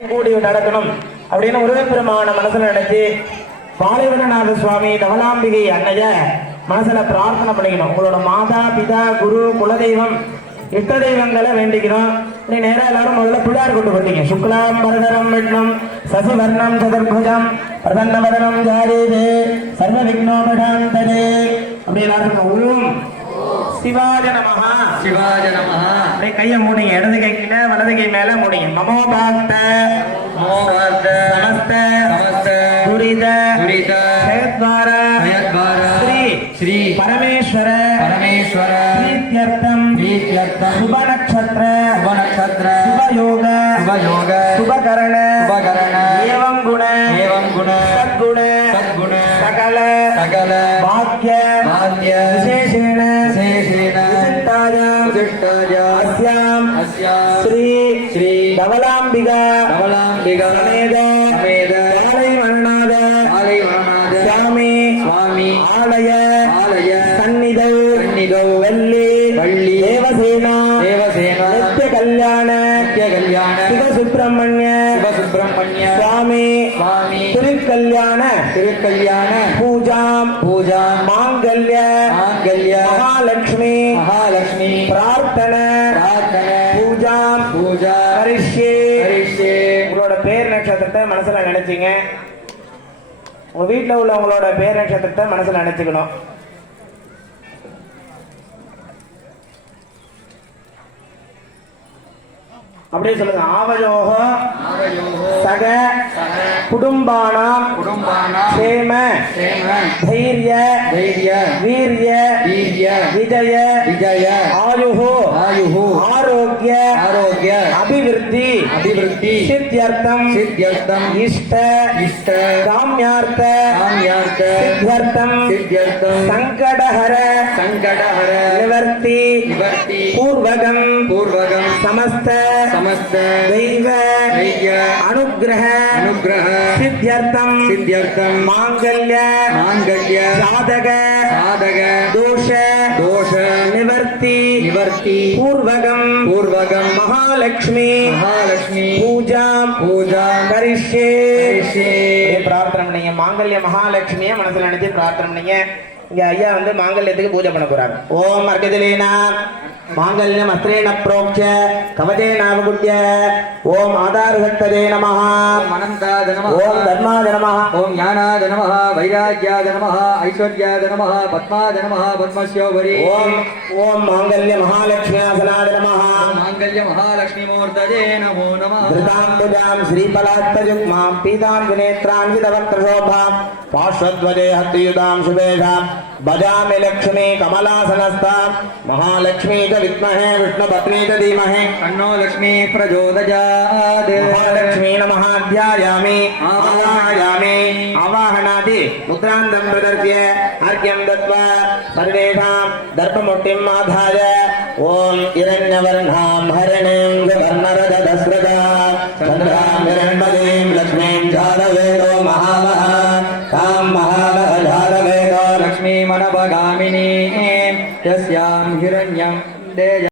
கூடி நடக்கணும் அப்படின்னு முருகப்பெருமான மனசுல நினைச்சு பாலைவனநாத சுவாமி தவலாம்பிகை அன்னைய மனசுல பிரார்த்தனை பண்ணிக்கணும். உங்களோட மாதா பிதா குரு குலதெய்வம் இஷ்ட தெய்வங்களை வேண்டிக்கணும். நீ நேரம் எல்லாரும் முதல்ல பிள்ளையார் கொண்டு போட்டீங்க. சுக்லாம் பரதரம் விஷ்ணம் சசிவர்ணம் சதுர்புஜம் பிரசன்னவதனம் ஜாரீதே சர்வ விக்னோபடாந்ததே அப்படி எல்லாரும் ஓம் சிவாய நமஹ சிவாய நமஹ. அப்படியே கையை மூடிங்க. இடது கை கீழே வலது கை மேல மூடிங்க. மமோபாக்த மோகர்த நமஸ்த நமஸ்த துரித துரித ஜெயத்வார ஜெயத்வார ஸ்ரீ ஸ்ரீ பரமேஸ்வர பரமேஸ்வர பிரீத்யர்த்தம் பிரீத்யர்த்தம் சுப நட்சத்திர சுப நட்சத்திர சுபயோக சுபயோக சுபகரண சுபகரண ஏவம் குண ஏவம் குண சத்குண சத்குண சகல சகல பாக்ய பாக்ய விசேஷேன விசேஷேன விசிஷ்டாய விசிஷ்டாய அஸ்யாம் அஸ்யாம் ஸ்ரீ ஸ்ரீ தவலாம்பிகா தவலாம்பிகா சமேத சமேத பாலைவனநாத பாலைவனநாத சுவாமி சுவாமி ஆலய ஆலய சந்நிதௌ சந்நிதௌ வள்ளி வள்ளி தேவசேனா தேவசேனா நித்ய கல்யாண நித்ய கல்யாண சிவசுப்பிரமணிய சிவசுப்பிரமணிய சுவாமி சுவாமி திருக்கல்யாண திருக்கல்யாண பூஜாம் பூஜா மாங்கல்ய மாங்கல்ய மகாலட்சுமி மகாலட்சுமி பிரார்த்தன பிரார்த்தன பூஜாம் பூஜா கரிஷ்யே. கரிஷ்யே. உங்களோட பேர் நட்சத்திரத்தை மனசுல நினைச்சீங்க. உங்க வீட்டுல உள்ளவங்களோட பேர் நட்சத்திரத்தை மனசுல நினைச்சுக்கணும். அப்படியே சொல்லுங்க. ஆவயோக ஆவயோகோ சக சக குடும்பானாம் குடும்பானாம் க்ஷேம க்ஷேம தைரிய தைரிய வீரிய வீர்ய விஜய விஜய ஆயுஹோ ஆயுஹு ஆரோக்கிய ஆரோக்கிய அபிவிருத்தி அபிவிருத்தி சித்தியர்த்தம் சித்தியர்த்தம் இஷ்ட இஷ்ட காமியார்த்த காமியார்த்த சித்தியர்த்தம் சித்தியர்த்தம் சங்கடஹர சங்கடஹர நிவர்த்தி நிவர்த்தி பூர்வகம் பூர்வகம் சமஸ்த சமஸ்த தெய்வ தைரிய அனுக்கிரக அனுக்கிரக சித்தியர்த்தம் சித்தியர்த்தம் மாங்கல்ய மாங்கல்ய சாதக சாதக தோஷ தோஷ நிவர்த்தி நிவர்த்தி பூர்வகம் பூர்வகம் மகாலட்சுமி மகாலட்சுமி பூஜாம் பூஜா கரிஷ்யே. கரிஷ்யே. பிரார்த்தனை பண்ணீங்க. மாங்கல்ய மகாலட்சுமியை மனசுல நினைச்சு பிரார்த்தனை பண்ணீங்க. இங்க ஐயா வந்து மாங்கல்யத்துக்கு பூஜை பண்ண போறாங்க. ஓம் அர்க்கஜலேனா மாங்கல்யம் அஸ்திரேண ப்ரோக்ஷ கவச்சேனாவகுட்ய ஓம் ஆதாரசக்ததே நமஹ அனந்தாத நமஹ ஓம் தர்மாத நமஹ ஓம் ஞானாத நமஹ வைராக்யாத நமஹ ஐஸ்வர்யாத நமஹ பத்மாத நமஹ பத்மஸ்யோபரி ஓம் ஓம் மாங்கல்ய மகாலட்சுமி ஆசனாத நமஹ மாங்கல்ய மகாலட்சுமி மூர்த்தஜே நமோ நமஹ ृतां श्रीफलात्मजुग्मां पीताञ्जुनेत्रान् विदवक्त्रशोभां पार्श्वध्वजे हस्तियुतां शुभेषां भजामि लक्ष्मी कमलासनस्तां महालक्ष्मी च विद्महे विष्णुपत्नी च धीमहि तन्नो लक्ष्मी प्रचोदयात् महालक्ष्मी नमः ध्यायामि आवाहयामि आवाहनादि मुद्रान्तं प्रदर्श्य अर्घ्यं दत्त्वा सर्वेषां दर्पमुट्टिम् आधाय ॐ हिरण्यवर्णां हरिणीं सुवर्णरजतस्रजा चन्द्रां हिरण्मयीं लक्ष्मीं जातवेदो महावः तां महावः जातवेदो लक्ष्मीमनपगामिनी यस्यां हिरण्यं देय